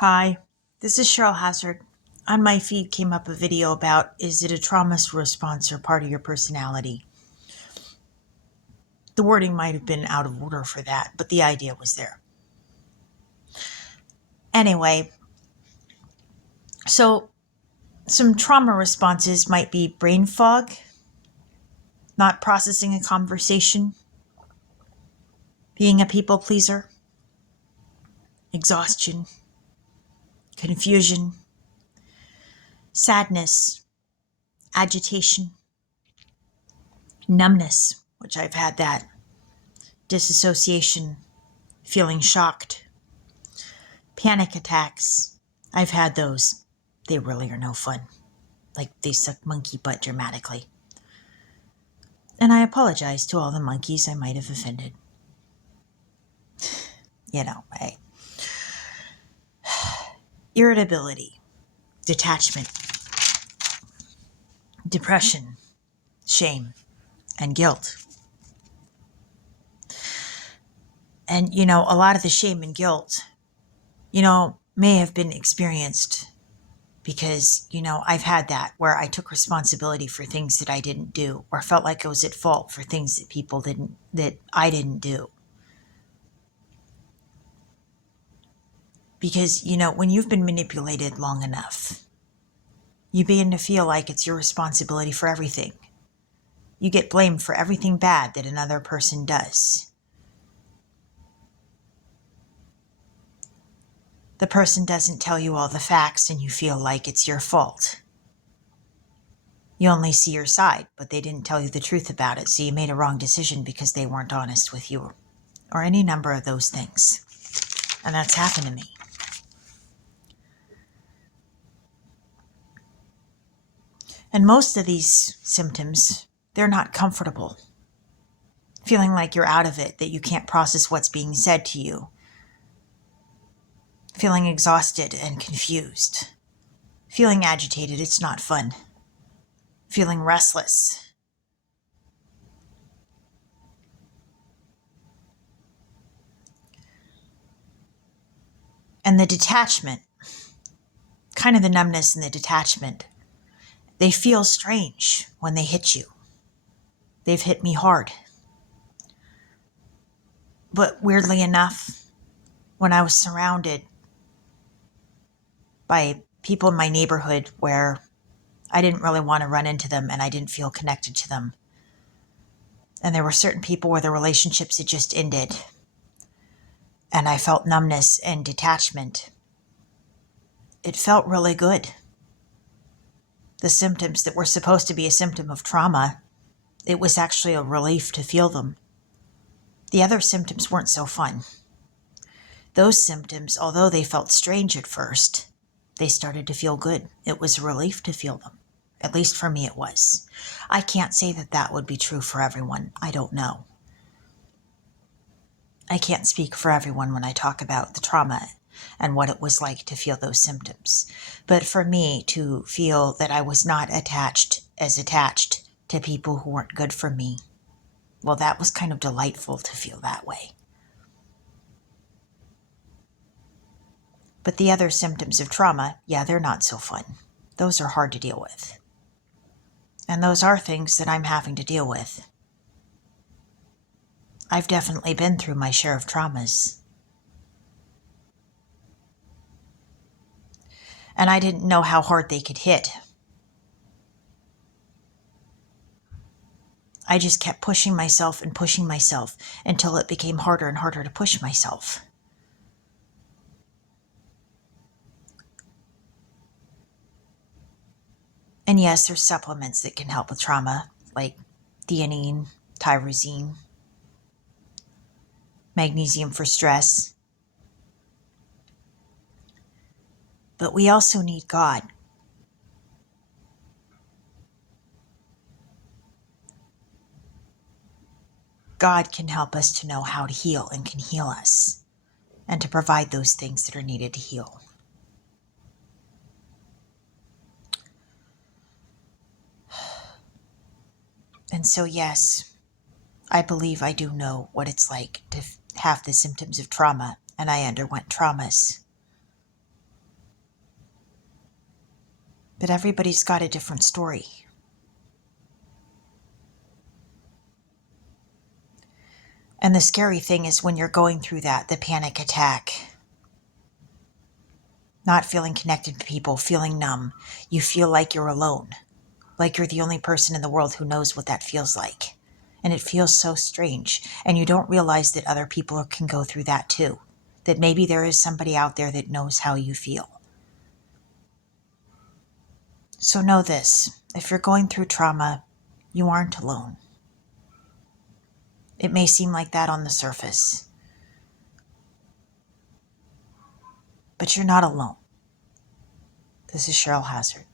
Hi, this is Cheryl Hazard. On my feed came up a video about, is it a trauma response or part of your personality? The wording might have been out of order for that, but the idea was there. Anyway, so some trauma responses might be brain fog, not processing a conversation, being a people pleaser, exhaustion, confusion, sadness, agitation, numbness, which I've had that, disassociation, feeling shocked, panic attacks. I've had those. They really are no fun. Like they suck monkey butt dramatically. And I apologize to all the monkeys I might have offended. Hey. Irritability, detachment, depression, shame, and guilt. And, a lot of the shame and guilt, may have been experienced because, I've had that where I took responsibility for things that I didn't do or felt like I was at fault for things that I didn't do. Because, when you've been manipulated long enough, you begin to feel like it's your responsibility for everything. You get blamed for everything bad that another person does. The person doesn't tell you all the facts and you feel like it's your fault. You only see your side, but they didn't tell you the truth about it, so you made a wrong decision because they weren't honest with you, or any number of those things. And that's happened to me. And most of these symptoms, they're not comfortable. Feeling like you're out of it, that you can't process what's being said to you. Feeling exhausted and confused. Feeling agitated, it's not fun. Feeling restless. And the detachment, kind of the numbness and the detachment, they feel strange when they hit you. They've hit me hard. But weirdly enough, when I was surrounded by people in my neighborhood where I didn't really want to run into them and I didn't feel connected to them, and there were certain people where the relationships had just ended, and I felt numbness and detachment, it felt really good. The symptoms that were supposed to be a symptom of trauma, it was actually a relief to feel them. The other symptoms weren't so fun. Those symptoms, although they felt strange at first, they started to feel good. It was a relief to feel them. At least for me it was. I can't say that that would be true for everyone. I don't know. I can't speak for everyone when I talk about the trauma and what it was like to feel those symptoms. But for me to feel that I was not attached to people who weren't good for me, well, that was kind of delightful to feel that way. But the other symptoms of trauma, yeah, they're not so fun. Those are hard to deal with. And those are things that I'm having to deal with. I've definitely been through my share of traumas. And I didn't know how hard they could hit. I just kept pushing myself until it became harder and harder to push myself. And yes, there's supplements that can help with trauma, like theanine, tyrosine, magnesium for stress. But we also need God. God can help us to know how to heal and can heal us and to provide those things that are needed to heal. And so, yes, I believe I do know what it's like to have the symptoms of trauma, and I underwent traumas. But everybody's got a different story. And the scary thing is when you're going through that, the panic attack, not feeling connected to people, feeling numb, you feel like you're alone, like you're the only person in the world who knows what that feels like. And it feels so strange. And you don't realize that other people can go through that too. That maybe there is somebody out there that knows how you feel. So know this, if you're going through trauma, you aren't alone. It may seem like that on the surface, but you're not alone. This is Cheryl Hazard.